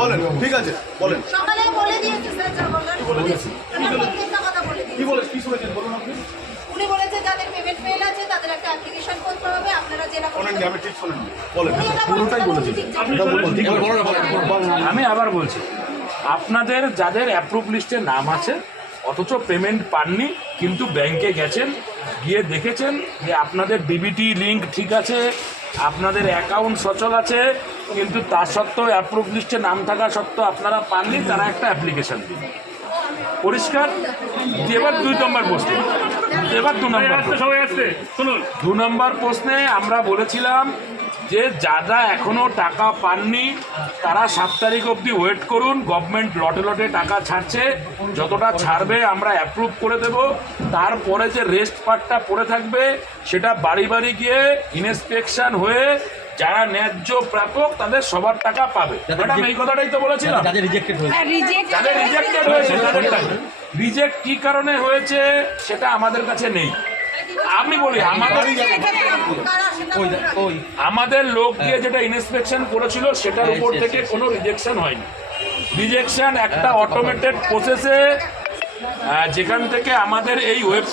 বলেন, ঠিক আছে, বলেন। সকালে বলে দিয়েছে স্যার, যা বলার বলে দিয়েছে। প্রত্যেকটা কথা বলে দিয়েছে। কি বলেছেন বলুন আপনি। উনি বলেছে যাদের পেমেন্ট ফেল আছে তাদের একটা অ্যাপ্লিকেশন করতে হবে, আপনারা জেলা শোনেননি, আমি ঠিক শোনেননি, বলেন। পুরোটাই বলেছেন। আমি আবার বলছি, আপনাদের যাদের অ্যাপ্রুভ লিস্টে নাম আছে অথচ পেমেন্ট পাননি, কিন্তু ব্যাংকে গেছেন, গিয়ে দেখেছেন যে আপনাদের ডিবিটি লিঙ্ক ঠিক আছে, আপনাদের অ্যাকাউন্ট সচল আছে, কিন্তু তা সত্ত্বেও অ্যাপ্রুভ লিস্টে নাম থাকা সত্ত্বেও আপনারা পাননি, তারা একটা অ্যাপ্লিকেশন দিন। পরিষ্কার। এবার 2 নম্বর প্রশ্ন, এবার 2 নম্বর প্রশ্নে আমরা বলেছিলাম যে যারা এখনো টাকা পাননি তারা 7 তারিখ অবধি ওয়েট করুন, গভর্নমেন্ট লটে লটে টাকা ছাড়ছে, যতটা ছাড়বে আমরা অ্যাপ্রুভ করে দেব, তারপরে যে রেস্ট পার্টটা পড়ে থাকবে সেটা বাড়ি বাড়ি গিয়ে ইন্সপেকশন হয়ে যারা ন্যায্য প্রাপক তাদের সবার টাকা পাবে। ম্যাডাম এই কথাটাই তো বলেছিলাম, যাদের রিজেক্টেড হয়েছে তাদেরটাই। রিজেক্ট কি কারণে হয়েছে সেটা আমাদের কাছে নেই। আমি বলি আমাদের লোক দিয়ে যেটা ইন্সপেকশন করেছিল সেটার উপর থেকে কোনো রিজেকশন হয়নি। রিজেকশন একটা অটোমেটেড প্রসেসে, যেখান থেকে আমাদের এই ওয়েবসাইট